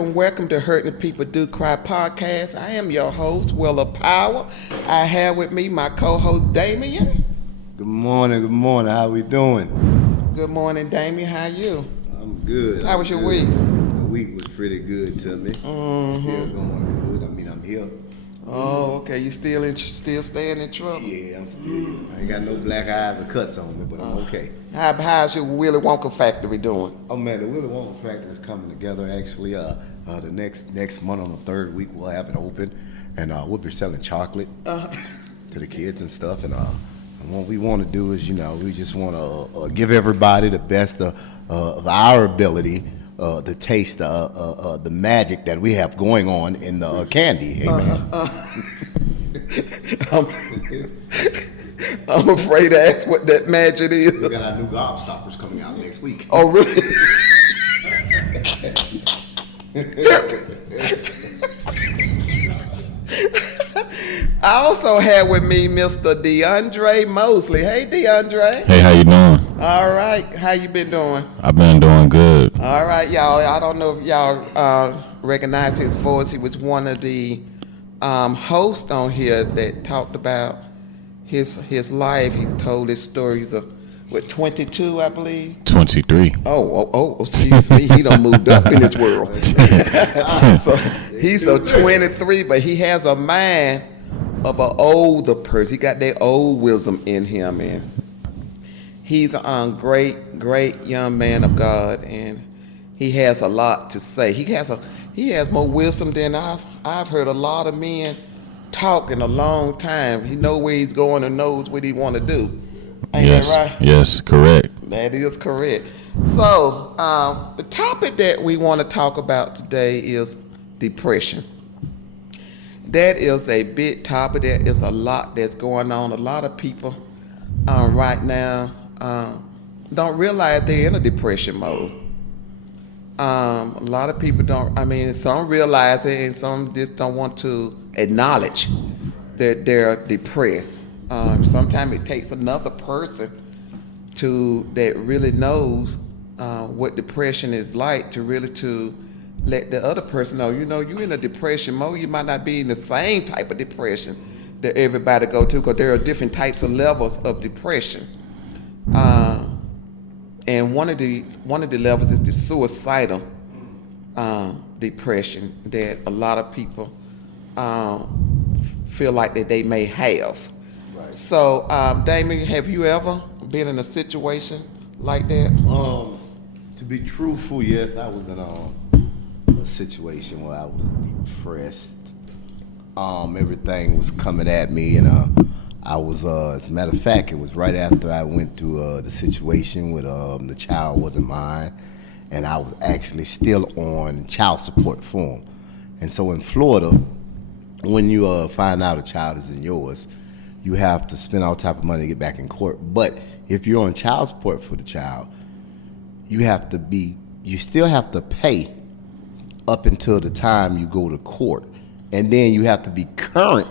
welcome to Hurting People Do Cry podcast. I am your host, Will of Power. I have with me my co-host, Damien. Good morning. How we doing? Good morning, Damien. How you? I'm good. How was your week? The week was pretty good to me. Still going good. I mean, I'm here. Oh, okay. You still staying in trouble? Yeah, I'm still. I ain't got no black eyes or cuts on me, but I'm okay. How's your Willy Wonka factory doing? Oh man, the Willy Wonka factory is coming together. Actually, the next month on the third week we'll have it open, and we'll be selling chocolate to the kids and stuff. And what we want to do is, we just want to give everybody the best of our ability. The taste, the magic that we have going on in the candy. Amen. I'm afraid to ask what that magic is. We got our new gobstoppers coming out next week. Oh, really? I also have with me Mr. DeAndre Mosley. Hey, DeAndre. Hey, how you doing? All right. How you been doing? I've been doing good. All right, y'all. I don't know if y'all recognize his voice. He was one of the hosts on here that talked about his life. He told his stories of, 22, I believe? 23. Oh, excuse me. He done moved up in this world. So he's a 23, but he has a mind of an older person. He got that old wisdom in him, and he's a great young man of God, and he has a lot to say. He has more wisdom than I've heard a lot of men talk in a long time. He knows where he's going and knows what he want to do. Ain't Yes, that right? yes, correct. That is correct. So the topic that we want to talk about today is depression. That is a big topic. There is a lot that's going on. A lot of people right now don't realize they're in a depression mode. A lot of people don't. I mean, some realize it, and some just don't want to acknowledge that they're depressed. Sometimes it takes another person that really knows what depression is like to let the other person know. You're in a depression mode. You might not be in the same type of depression that everybody go to, because there are different types of levels of depression. And one of the levels is the suicidal depression that a lot of people feel like that they may have. Right. So, Damien, have you ever been in a situation like that? To be truthful, yes, I was in a situation where I was depressed. Everything was coming at me, and I was, as a matter of fact, it was right after I went through the situation with the child wasn't mine, and I was actually still on child support for him. And so in Florida, when you find out a child isn't yours, you have to spend all type of money to get back in court. But if you're on child support for the child, you still have to pay up until the time you go to court. And then you have to be current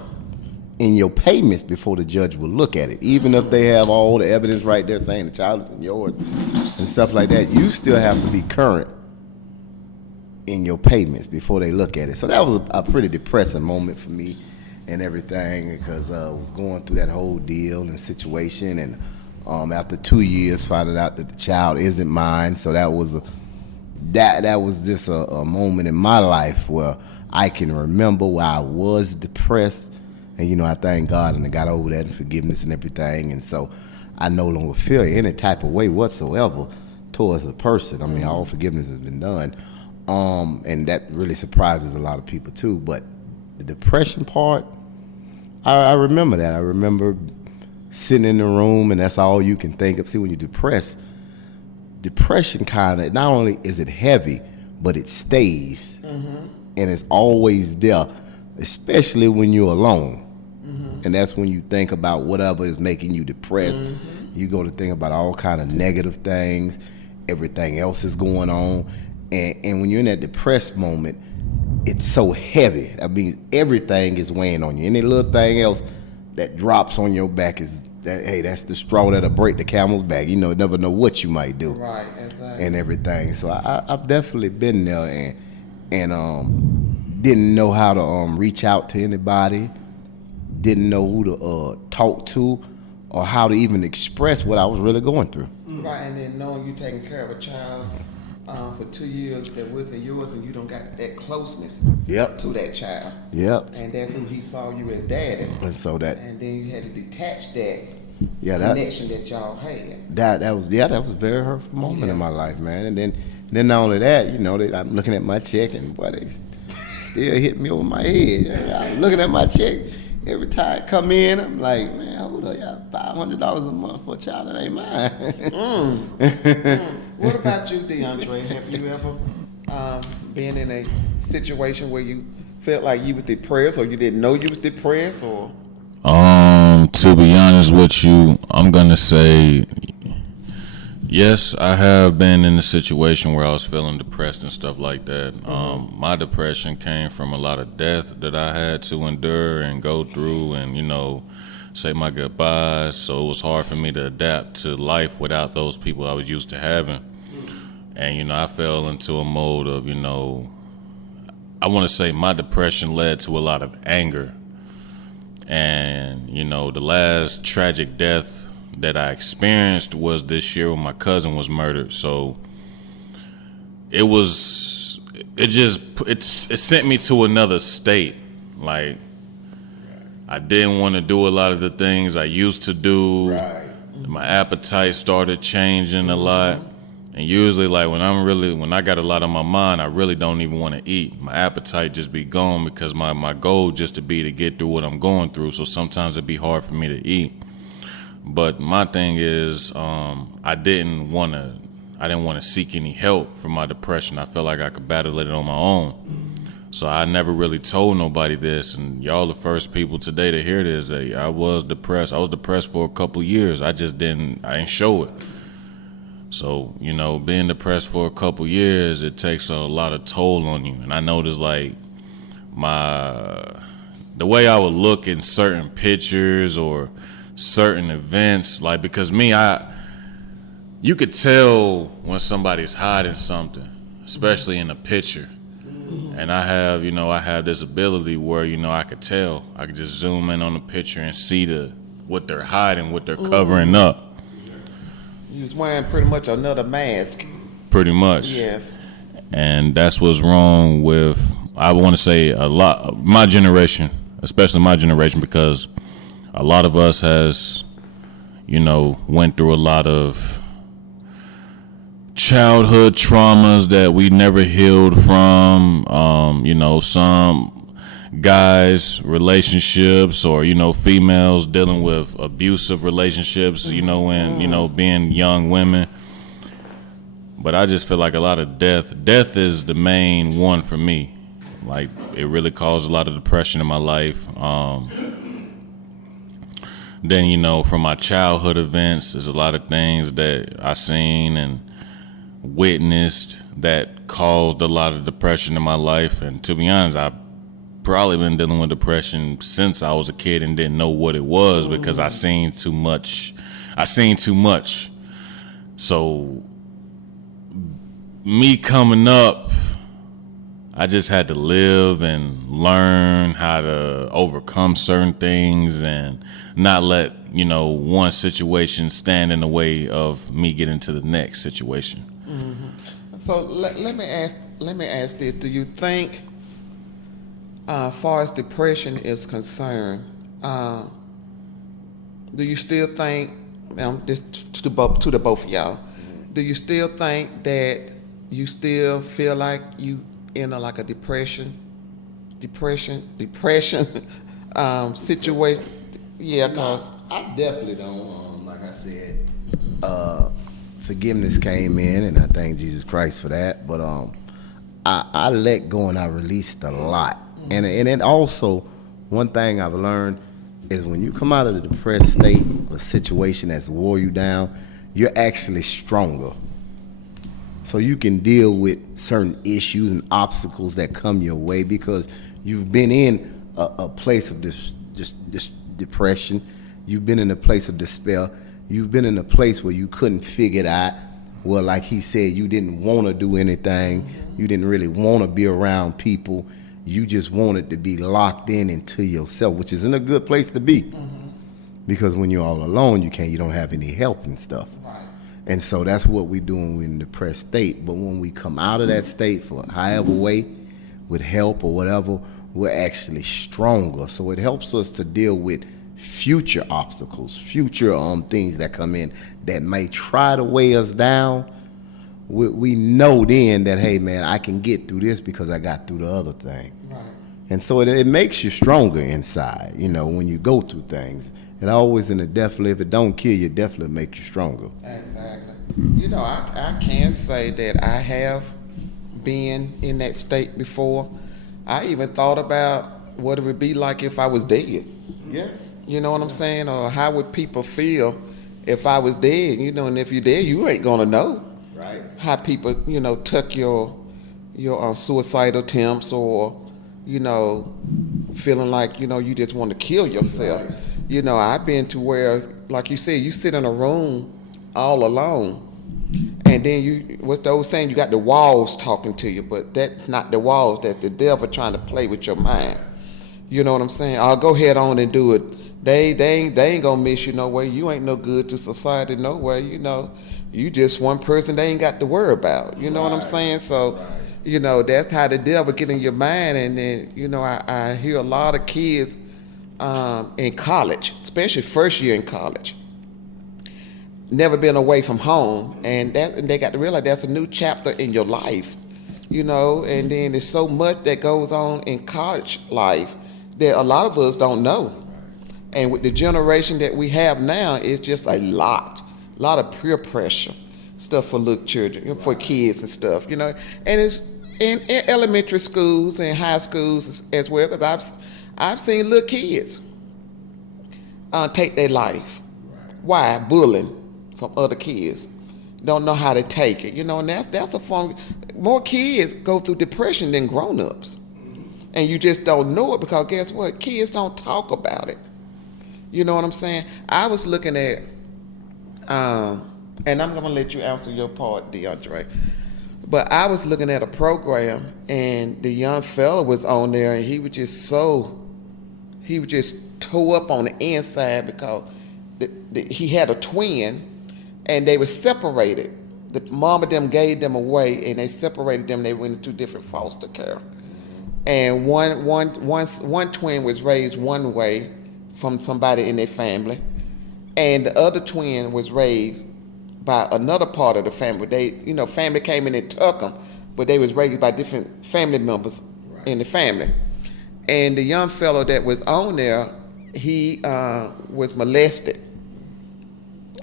in your payments before the judge will look at it. Even if they have all the evidence right there saying the child isn't yours and stuff like that, you still have to be current in your payments before they look at it. So that was a pretty depressing moment for me and everything, because I was going through that whole deal and situation, and after 2 years finding out that the child isn't mine. So that was just a moment in my life where I can remember where I was depressed, and I thank God and I got over that and forgiveness and everything, and so I no longer feel any type of way whatsoever towards a person. I mean, all forgiveness has been done, and that really surprises a lot of people too. But the depression part, I remember that. I remember sitting in the room, and that's all you can think of. See, when you're depressed, depression kind of, not only is it heavy, but it stays, and it's always there, especially when you're alone. And that's when you think about whatever is making you depressed. You go to think about all kind of negative things, everything else is going on, and when you're in that depressed moment, it's so heavy. I mean, everything is weighing on you. Any little thing else that drops on your back is that, hey, that's the straw that'll break the camel's back. You never know what you might do. Right, exactly. And everything. So I've definitely been there, and didn't know how to reach out to anybody, didn't know who to talk to, or how to even express what I was really going through. Right, and then knowing you taking care of a child for 2 years that wasn't yours, and you don't got that closeness Yep. to that child. Yep. And that's who he saw you as daddy. And so that And then you had to detach that yeah that connection that y'all had. that was a very hurtful moment in my life, man. And then not only that, I'm looking at my check and boy, they still hit me over my head. I'm looking at my check every time I come in. I'm like, man, hold up, y'all $500 a month for a child that ain't mine. What about you, DeAndre? Have you ever been in a situation where you felt like you were depressed, or you didn't know you was depressed, or? To be honest with you, I'm gonna say yes, I have been in a situation where I was feeling depressed and stuff like that. My depression came from a lot of death that I had to endure and go through and, say my goodbyes. So it was hard for me to adapt to life without those people I was used to having. And, I fell into a mode of, I want to say my depression led to a lot of anger. And, the last tragic death that I experienced was this year when my cousin was murdered. So it sent me to another state. Like, I didn't want to do a lot of the things I used to do. Right. My appetite started changing a lot. And usually, like, when I got a lot on my mind, I really don't even want to eat. My appetite just be gone because my goal just to be to get through what I'm going through. So sometimes it'd be hard for me to eat. But my thing is, I didn't want to seek any help for my depression. I felt like I could battle it on my own. So I never really told nobody this, and y'all the first people today to hear this. I was depressed. I was depressed for a couple years. I didn't show it. So, being depressed for a couple years, it takes a lot of toll on you. And I noticed, like, the way I would look in certain pictures or certain events, like, because you could tell when somebody's hiding something, especially in a picture. And I have this ability where, I could tell. I could just zoom in on the picture and see what they're hiding, what they're covering up. You was wearing pretty much another mask. Pretty much. Yes. And that's what's wrong with, I want to say, a lot, my generation, especially my generation, because a lot of us has, went through a lot of childhood traumas that we never healed from. Some guys' relationships, or females dealing with abusive relationships, and being young women. But I just feel like a lot of death is the main one for me. Like, it really caused a lot of depression in my life. Then from my childhood events, there's a lot of things that I seen and witnessed that caused a lot of depression in my life. And to be honest, I've probably been dealing with depression since I was a kid and didn't know what it was, because I seen too much. So me coming up, I just had to live and learn how to overcome certain things and not let one situation stand in the way of me getting to the next situation. So let me ask this: do you think, far as depression is concerned, do you still think, this to the both of y'all, do you still think that you still feel like you in a depression situation? Yeah, cause I definitely don't. Like I said, forgiveness came in, and I thank Jesus Christ for that. But I let go and I released a lot. And then also, one thing I've learned is when you come out of the depressed state, a situation that's wore you down, you're actually stronger. So you can deal with certain issues and obstacles that come your way because you've been in a place of this depression. You've been in a place of despair. You've been in a place where you couldn't figure it out. Well, like he said, you didn't want to do anything. You didn't really want to be around people. You just wanted to be locked in into yourself, which isn't a good place to be. Because when you're all alone, you don't have any help and stuff. Right. And so that's what we do when we're in a depressed state. But when we come out of that state for however way, with help or whatever, we're actually stronger. So it helps us to deal with future obstacles, future things that come in that may try to weigh us down. We know then that, hey man, I can get through this because I got through the other thing. Right. And so it makes you stronger inside, when you go through things. It always definitely, if it don't kill you, definitely make you stronger. Exactly. I can say that I have been in that state before. I even thought about what it would be like if I was dead. Yeah. You know what I'm saying? Or how would people feel if I was dead? And if you're dead, you ain't gonna know. Right. How people, took your suicidal attempts, or, feeling like, you just want to kill yourself. Right. I've been to where, like you said, you sit in a room all alone, and then what's the old saying? You got the walls talking to you, but that's not the walls. That's the devil trying to play with your mind. You know what I'm saying? I'll go ahead on and do it. They ain't gonna miss you no way. You ain't no good to society no way. You just one person they ain't got to worry about. You know what I'm saying? So, that's how the devil get in your mind. And then, I hear a lot of kids in college, especially first year in college, never been away from home, and they got to realize that's a new chapter in your life, and then there's so much that goes on in college life that a lot of us don't know. And with the generation that we have now, it's just a lot of peer pressure stuff for little children, for kids and stuff, and it's in elementary schools and high schools as well, because I've seen little kids take their life. Why? Bullying from other kids. Don't know how to take it, and that's a form. More kids go through depression than grown-ups. And you just don't know it because guess what? Kids don't talk about it. You know what I'm saying? I was looking at, and I'm going to let you answer your part, DeAndre. But I was looking at a program, and the young fella was on there, and he was just tore up on the inside because he had a twin, and they were separated. The mom of them gave them away, and they separated them. They went into different foster care. And one twin was raised one way from somebody in their family, and the other twin was raised by another part of the family. They, family came in and took them, but they was raised by different family members in the family. And the young fellow that was on there, he was molested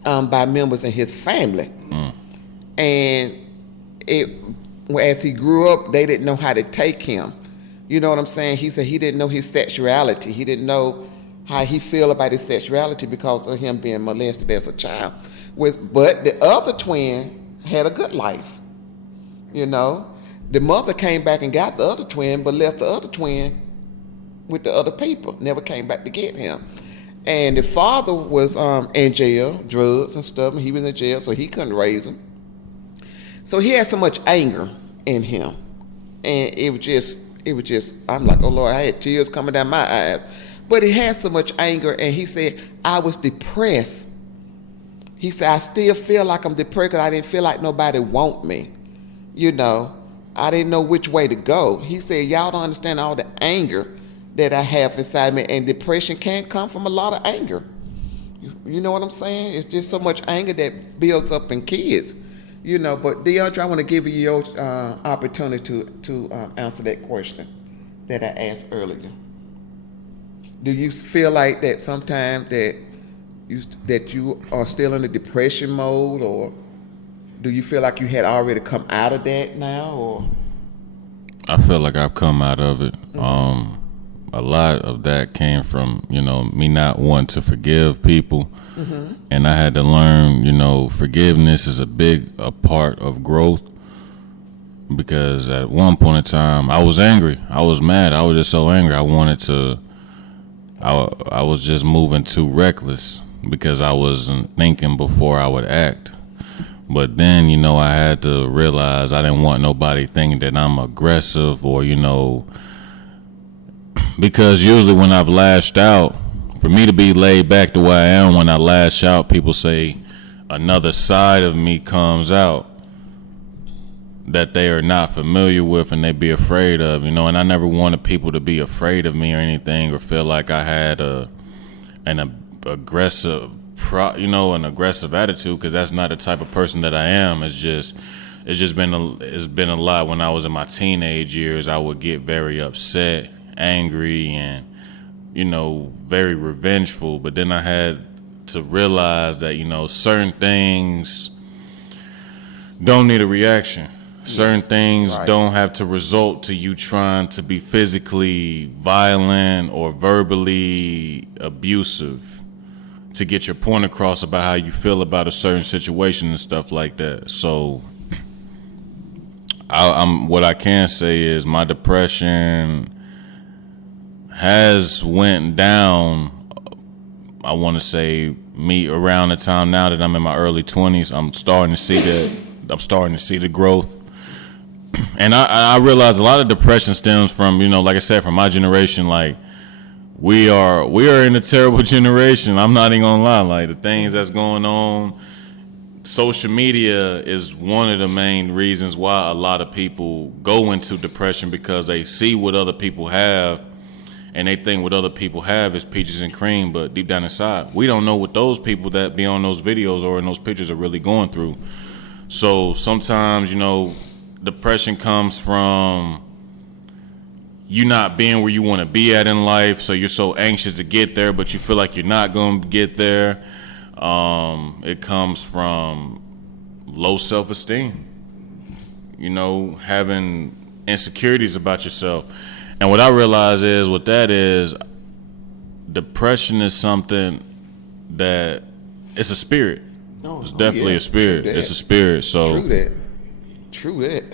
by members in his family. And as he grew up, they didn't know how to take him. You know what I'm saying? He said he didn't know his sexuality. He didn't know how he feel about his sexuality because of him being molested as a child. But the other twin had a good life. The mother came back and got the other twin, but left the other twin with the other people. Never came back to get him. And the father was in jail, drugs and stuff, and he was in jail, so he couldn't raise him. So he had so much anger in him, and it was just, I'm like, oh Lord, I had tears coming down my eyes. But he had so much anger, and he said, I was depressed. He said, I still feel like I'm depressed because I didn't feel like nobody want me. I didn't know which way to go. He said, y'all don't understand all the anger that I have inside me, and depression can come from a lot of anger. You know what I'm saying? It's just so much anger that builds up in kids. But DeAndre, I want to give you your opportunity to answer that question that I asked earlier. Do you feel like that sometimes that you are still in the depression mode, or do you feel like you had already come out of that now, or? I feel like I've come out of it. A lot of that came from, me not wanting to forgive people. And I had to learn, forgiveness is a big part of growth, because at one point in time, I was angry. I was mad. I was just so angry. I was just moving too reckless because I wasn't thinking before I would act. But then, I had to realize I didn't want nobody thinking that I'm aggressive or, because usually when I've lashed out, for me to be laid back the way I am, when I lash out, people say another side of me comes out that they are not familiar with and they be afraid of, and I never wanted people to be afraid of me or anything, or feel like I had an aggressive an aggressive attitude, because that's not the type of person that I am. It's been a lot. When I was in my teenage years, I would get very upset, angry, and very revengeful. But then I had to realize that certain things don't need a reaction. Certain things don't have to result to you trying to be physically violent or verbally abusive to get your point across about how you feel about a certain situation and stuff like that. So what I can say is my depression has went down. I want to say around the time now that I'm in my early 20s, I'm starting to see the growth. And I realize a lot of depression stems from, like I said, from my generation. Like, we are in a terrible generation. I'm not even gonna lie. Like, the things that's going on, social media is one of the main reasons why a lot of people go into depression, because they see what other people have and they think what other people have is peaches and cream, but deep down inside, we don't know what those people that be on those videos or in those pictures are really going through. So sometimes, depression comes from you not being where you want to be at in life, so you're so anxious to get there, but you feel like you're not going to get there. It comes from low self-esteem, having insecurities about yourself. And what I realize is, what that is, depression is something that it's a spirit. It's definitely a spirit. It's a spirit. So True that.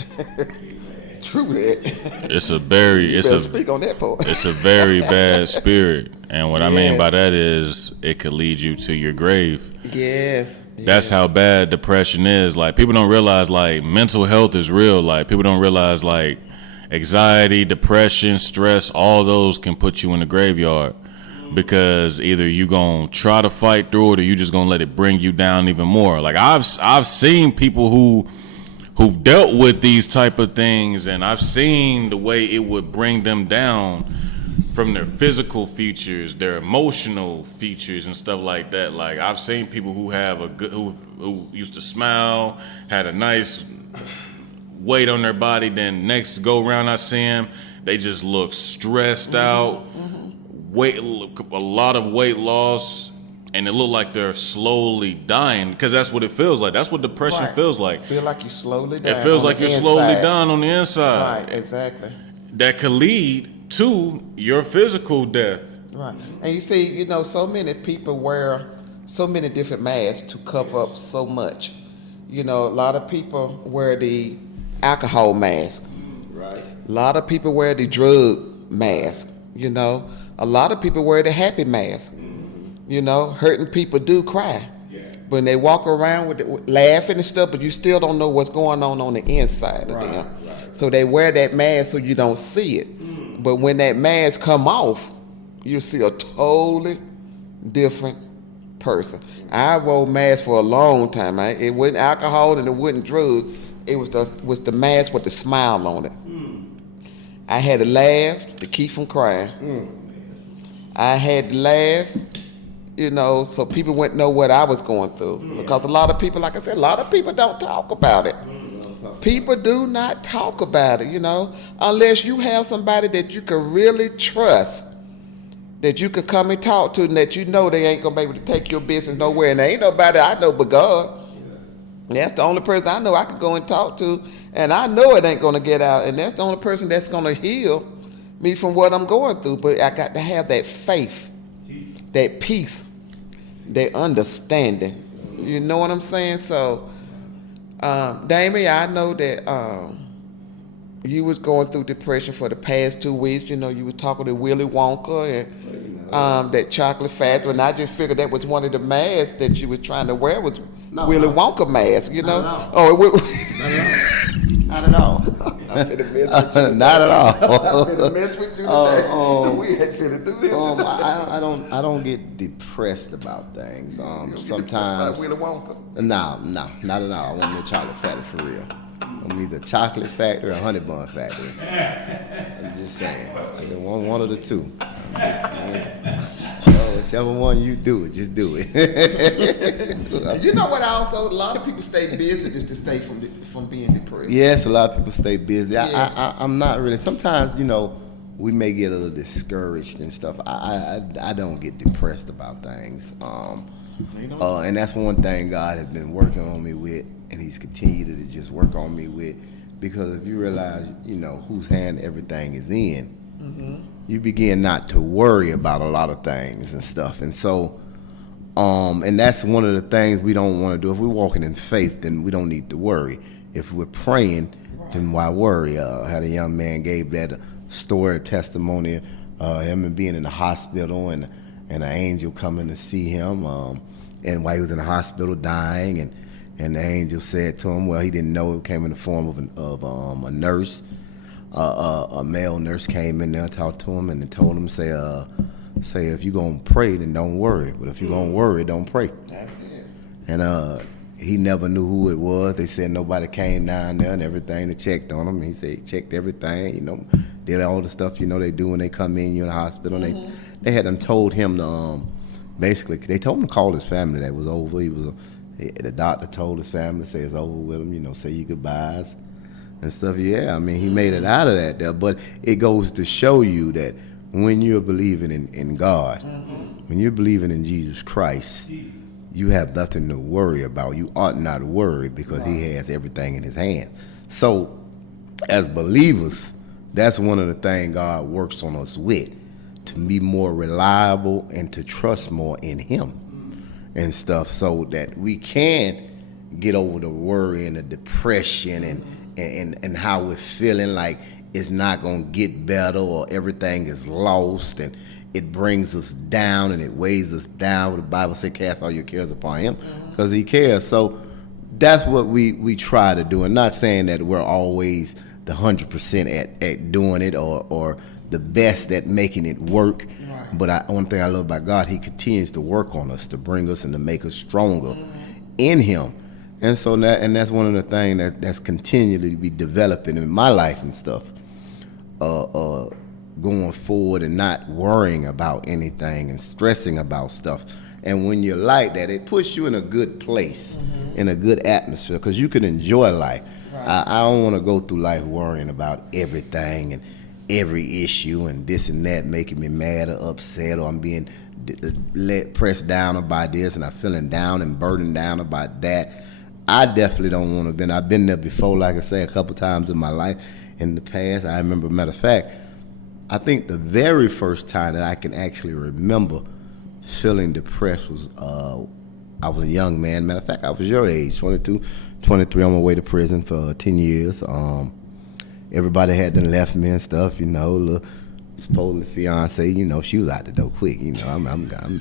It's a very speak on that part. It's a very bad spirit. And what I mean by that is, it could lead you to your grave. Yes. That's how bad depression is. Like, people don't realize, like, mental health is real. Like, people don't realize, like, anxiety, depression, stress, all those can put you in the graveyard, because either you gonna try to fight through it or you just gonna let it bring you down even more. Like, I've seen people who've dealt with these type of things, and I've seen the way it would bring them down from their physical features, their emotional features, and stuff like that. Like, I've seen people who have who used to smile, had a nice weight on their body, then next go around I see them, they just look stressed out, a lot of weight loss, and it look like they're slowly dying, because that's what it feels like. That's what depression feels like. Feel like you're slowly dying. It feels like you're slowly dying on the inside. Right, exactly. That could lead to your physical death. Right. And you see, so many people wear so many different masks to cover up so much. A lot of people wear the alcohol mask. Right. A lot of people wear the drug mask. A lot of people wear the happy mask. Hurting people do cry. Yeah. When they walk around with laughing and stuff, but you still don't know what's going on the inside of them. Right. So they wear that mask so you don't see it. But when that mask come off, you see a totally different person. I wore masks for a long time. It wasn't alcohol and it wasn't drugs. It was the mask with the smile on it. I had to laugh to keep from crying. I had to laugh, so people wouldn't know what I was going through. Because a lot of people, like I said, a lot of people don't talk about it. People do not talk about it, unless you have somebody that you can really trust, that you could come and talk to, and that they ain't gonna be able to take your business nowhere. And there ain't nobody I know but God. That's the only person I know I could go and talk to, and I know it ain't gonna get out. And that's the only person that's gonna heal me from what I'm going through. But I got to have that faith, that peace, that understanding. You know what I'm saying? So, Damien, I know that you was going through depression for the past 2 weeks. You were talking to Willy Wonka and that chocolate factory, and I just figured that was one of the masks that you was trying to wear was No, Willy no. Wonka mask, you know. Not at Oh, it would. Not at all. I'm finna mess with you. Not at all. I'm finna mess with you today. We ain't finna do this today. I don't get depressed about things. Like Sometimes. Willy Wonka. No, not at all. I want me a chocolate factory for real. I want me the chocolate factory or honey bun factory. I'm just saying. I want one of the two. Whichever one you do it, just do it. You know what? Also, a lot of people stay busy just to stay from being depressed. Yes, a lot of people stay busy. Yeah. I'm not really. Sometimes, we may get a little discouraged and stuff. I don't get depressed about things. And that's one thing God has been working on me with, and He's continued to just work on me with. Because if you realize, whose hand everything is in, you begin not to worry about a lot of things and stuff. And so, and that's one of the things we don't want to do. If we're walking in faith, then we don't need to worry. If we're praying, then why worry? I had a young man gave that story, testimony, him being in the hospital and an angel coming to see him, and while he was in the hospital dying, and the angel said to him, well, he didn't know it came in the form of a nurse. A male nurse came in there, talked to him, and they told him, say if you're gonna pray, then don't worry. But if you're gonna worry, don't pray. That's it. And he never knew who it was. They said nobody came down there and everything. They checked on him. He said he checked everything. Did all the stuff they do when they come in. You're in the hospital. And they had them told him to basically they told him to call his family. That was over. The doctor told his family, say it's over with him. Say your goodbyes and stuff. Yeah, I mean, he made it out of that there. But it goes to show you that when you're believing in God, when you're believing in Jesus Christ, you have nothing to worry about. You ought not worry because He has everything in His hands. So, as believers, that's one of the things God works on us with, to be more reliable and to trust more in Him and stuff, so that we can get over the worry and the depression and how we're feeling like it's not going to get better or everything is lost, and it brings us down and it weighs us down. The Bible says cast all your cares upon Him because He cares. So that's what we try to do. And not saying that we're always the 100% at doing it or the best at making it work. Right. But one thing I love about God, He continues to work on us to bring us and to make us stronger in Him. And so that's one of the things that's continually to be developing in my life and stuff. Going forward and not worrying about anything and stressing about stuff. And when you're like that, it puts you in a good place, in a good atmosphere, because you can enjoy life. Right. I don't want to go through life worrying about everything and every issue and this and that making me mad or upset, or I'm being pressed down about this and I'm feeling down and burdened down about that. I definitely don't want to be. I've been there before, like I say, a couple times in my life in the past. I remember, matter of fact, I think the very first time that I can actually remember feeling depressed was I was a young man. Matter of fact, I was your age, 22, 23, on my way to prison for 10 years. Everybody had done left me and stuff, little supposedly fiance, she was out the door quick, I'm down,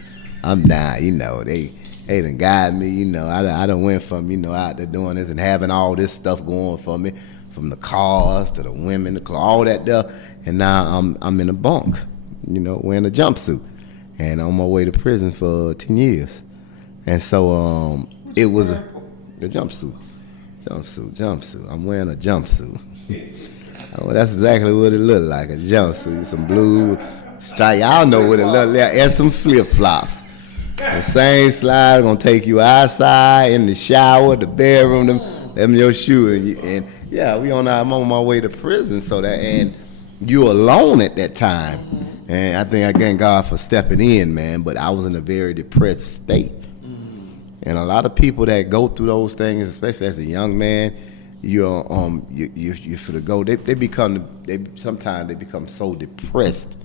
they done guided me, I done went from, out there doing this and having all this stuff going for me, from the cars to the women, all that there, and now I'm in a bunk, wearing a jumpsuit, and on my way to prison for 10 years. And so it was a jumpsuit. I'm wearing a jumpsuit. Well, that's exactly what it looked like, a jumpsuit, some blue stripe. Y'all know what it looked like, and some flip-flops. The same slide gonna take you outside, in the shower, the bedroom, them your shoes, and yeah, I'm on my way to prison, and you alone at that time, and I think I thank God for stepping in, man. But I was in a very depressed state, and a lot of people that go through those things, especially as a young man, you sort of go. Sometimes they become so depressed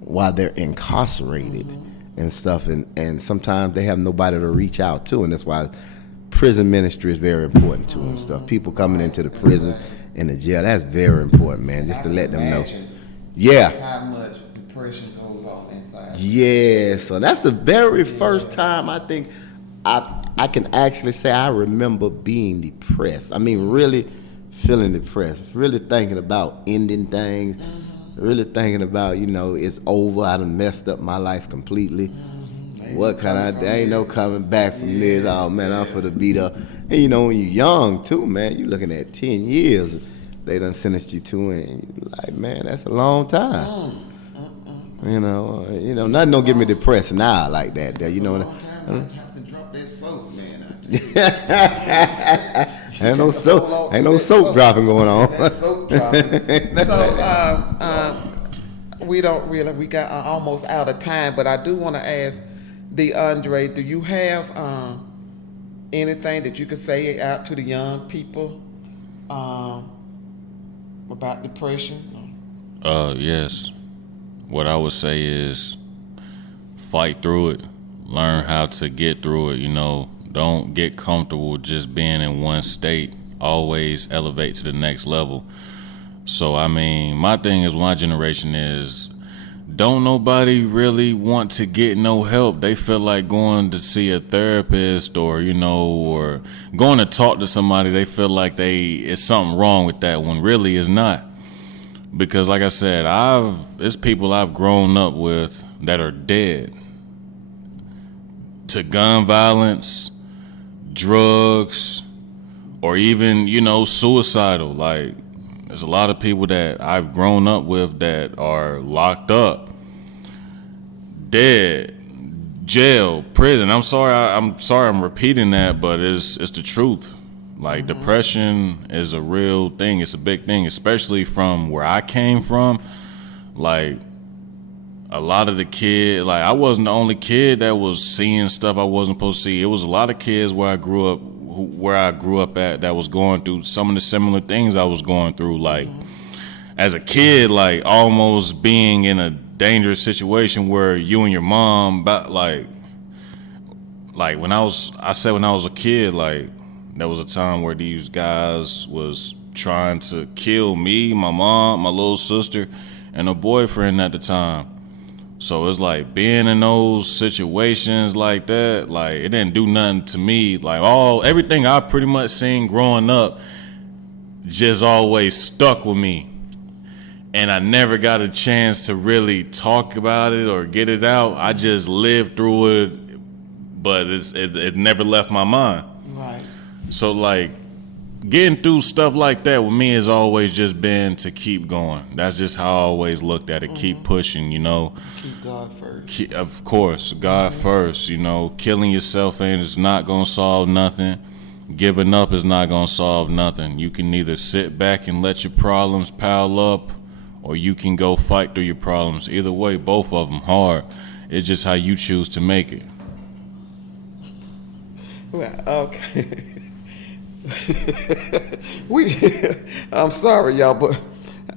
while they're incarcerated and stuff, and sometimes they have nobody to reach out to, and that's why prison ministry is very important to them and stuff. People coming into the prisons and the jail, that's very important, man, just to let them know. Yeah. How much depression goes on inside. Yeah, so that's the very first time I think I I can actually say I remember being depressed. I mean, really feeling depressed, really thinking about ending things, really thinking about, it's over. I done messed up my life completely. What can I do? There ain't no coming back from this. Oh, man, I'm for the beat up. And, when you're young, too, man, you're looking at 10 years they done sentenced you to, and you're like, man, that's a long time. Nothing don't get me depressed now like that. I have to drop that soap, man. Ain't no soap dropping going on. That soap dropping. So, we got almost out of time, but I do want to ask DeAndre, do you have anything that you could say out to the young people about depression? Yes. What I would say is fight through it. Learn how to get through it, Don't get comfortable just being in one state. Always elevate to the next level. So, my thing is, my generation is, don't nobody really want to get no help. They feel like going to see a therapist or going to talk to somebody. They feel like it's something wrong with that when really it's not. Because like I said, it's people I've grown up with that are dead to gun violence, drugs, or even, suicidal. Like, there's a lot of people that I've grown up with that are locked up, dead, jail, prison. I'm sorry I'm repeating that, but it's the truth. Like, depression is a real thing. It's a big thing, especially from where I came from. Like, a lot of the kids, like, I wasn't the only kid that was seeing stuff I wasn't supposed to see. It was a lot of kids where I grew up at that was going through some of the similar things I was going through. Like, as a kid, like, almost being in a dangerous situation where you and your mom, like when I was a kid, like, there was a time where these guys was trying to kill me, my mom, my little sister, and a boyfriend at the time. So it's like being in those situations like that, like, it didn't do nothing to me. Like, everything I pretty much seen growing up just always stuck with me. And I never got a chance to really talk about it or get it out. I just lived through it, but it never left my mind. Right. So, like, getting through stuff like that with me has always just been to keep going. That's just how I always looked at it. Keep pushing, Keep God first. Of course, God first, Killing yourself is not going to solve nothing. Giving up is not going to solve nothing. You can either sit back and let your problems pile up, or you can go fight through your problems. Either way, both of them hard. It's just how you choose to make it. Well, okay. I'm sorry, y'all, but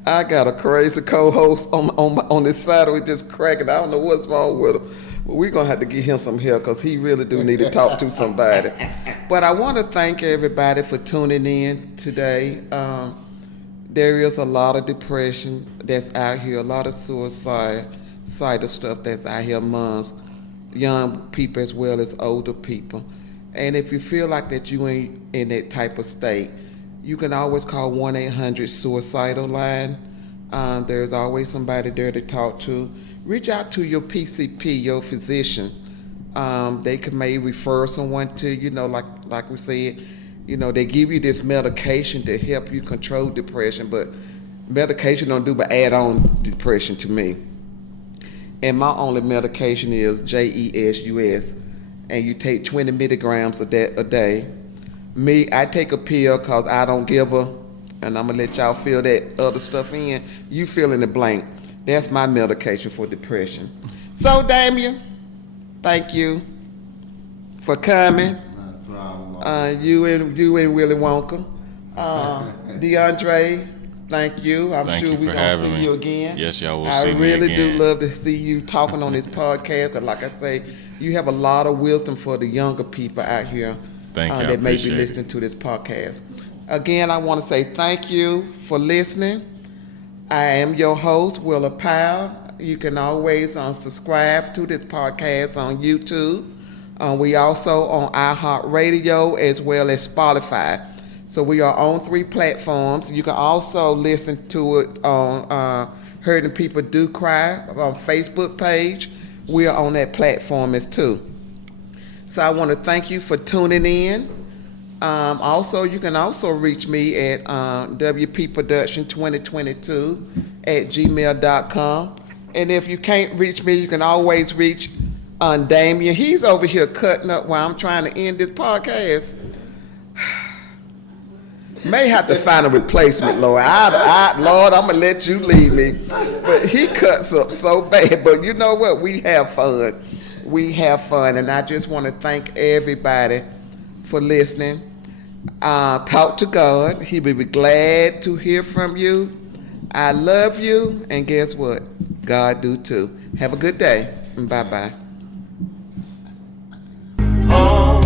I got a crazy co-host on this side. We just cracking. I don't know what's wrong with him. But we're gonna have to get him some help because he really do need to talk to somebody. But I want to thank everybody for tuning in today. There is a lot of depression that's out here, a lot of suicidal stuff that's out here amongst young people as well as older people. And if you feel like that you ain't in that type of state, you can always call 1-800-SUICIDAL line. There's always somebody there to talk to. Reach out to your PCP, your physician. They may refer someone to you, like we said, they give you this medication to help you control depression, but medication don't do but add on depression to me. And my only medication is JESUS. And you take 20 milligrams a day. Me, I take a pill because I don't give a, and I'm going to let y'all fill that other stuff in. You fill in the blank. That's my medication for depression. So, Damien, thank you for coming. Not a problem. You and Willie Wonka. DeAndre, thank you. I'm Thank sure you we're for going to having see me. you again. Yes, y'all will see me really do again. love to see you talking on this podcast. Because like I say, you have a lot of wisdom for the younger people out here Thank you. I that may be appreciate it. listening to this podcast. Again, I want to say thank you for listening. I am your host, Willa Powell. You can always subscribe to this podcast on YouTube. We also on iHeartRadio as well as Spotify. So we are on 3 platforms. You can also listen to it on Hurting People Do Cry on Facebook page. We are on that platform as too. So I want to thank you for tuning in. Also, you can also reach me at wpproduction2022@gmail.com. And if you can't reach me, you can always reach Damien. He's over here cutting up while I'm trying to end this podcast. May have to find a replacement, Lord. Lord, I'm gonna let you lead me. But he cuts up so bad. But you know what? We have fun. We have fun, and I just want to thank everybody for listening. Talk to God. He will be glad to hear from you. I love you, and guess what? God do too. Have a good day. Bye-bye. Oh.